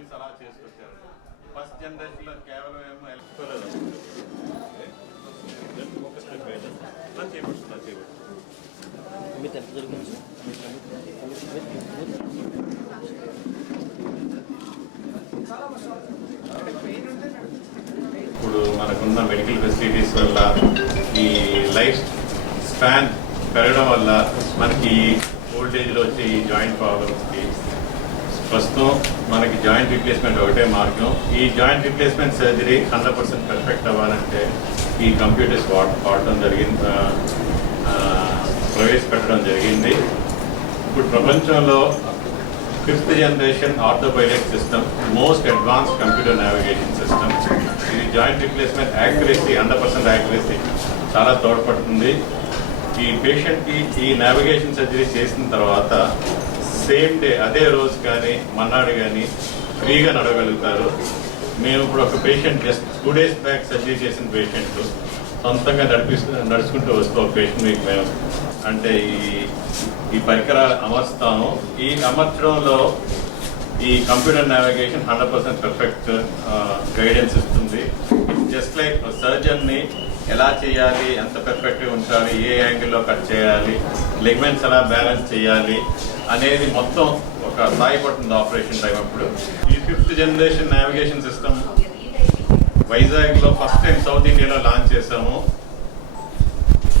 అలా చేసుకొచ్చారు. ఫస్ట్ జనరేషన్లో కేవలం ఏమో ఇప్పుడు మనకున్న మెడికల్ ఫెసిలిటీస్ వల్ల ఈ లైఫ్ స్పాన్ పెరగడం వల్ల మనకి ఓల్డేజ్లో వచ్చే ఈ జాయింట్ ప్రాబ్లమ్స్కి ప్రస్తుతం మనకి జాయింట్ రీప్లేస్మెంట్ ఒకటే మార్గం. ఈ జాయింట్ రీప్లేస్మెంట్ సర్జరీ 100% పర్ఫెక్ట్ అవ్వాలంటే ఈ కంప్యూటర్స్ వాడటం జరిగింది, ప్రవేశపెట్టడం జరిగింది. ఇప్పుడు ప్రపంచంలో 5th generation orthopedic system, most advanced computer navigation system. ఇది జాయింట్ రీప్లేస్మెంట్ యాక్యురసీ 100% యాక్యురసీ చాలా తోడ్పడుతుంది. ఈ పేషెంట్కి ఈ నావిగేషన్ సర్జరీ చేసిన తర్వాత సేమ్ డే అదే రోజు కానీ మన్నాడు కానీ ఫ్రీగా నడవగలుగుతారు. మేము ఇప్పుడు ఒక patient just 2 days back surgery చేసిన పేషెంట్ సొంతంగా నడుచుకుంటూ వస్తూ ఒక పేషెంట్ మీకు మేము అంటే ఈ పరికరాలు అమర్స్తాము. ఈ అమర్చడంలో ఈ కంప్యూటర్ నావిగేషన్ 100% పర్ఫెక్ట్ గైడెన్స్ ఇస్తుంది. జస్ట్ లైక్ సర్జన్ని ఎలా చేయాలి, ఎంత పర్ఫెక్ట్గా ఉంచాలి, ఏ యాంగిల్లో కట్ చేయాలి, లెగ్మెంట్స్ ఎలా బ్యాలెన్స్ చేయాలి అనేది మొత్తం ఒక సాయపడుతుంది ఆపరేషన్ టైం. అప్పుడు ఈ 5th జనరేషన్ నావిగేషన్ సిస్టమ్ వైజాగ్లో ఫస్ట్ టైం సౌత్ ఇండియాలో లాంచ్ చేసాము.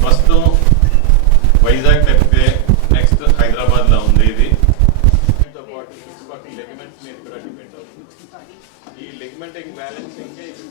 ప్రస్తుతం వైజాగ్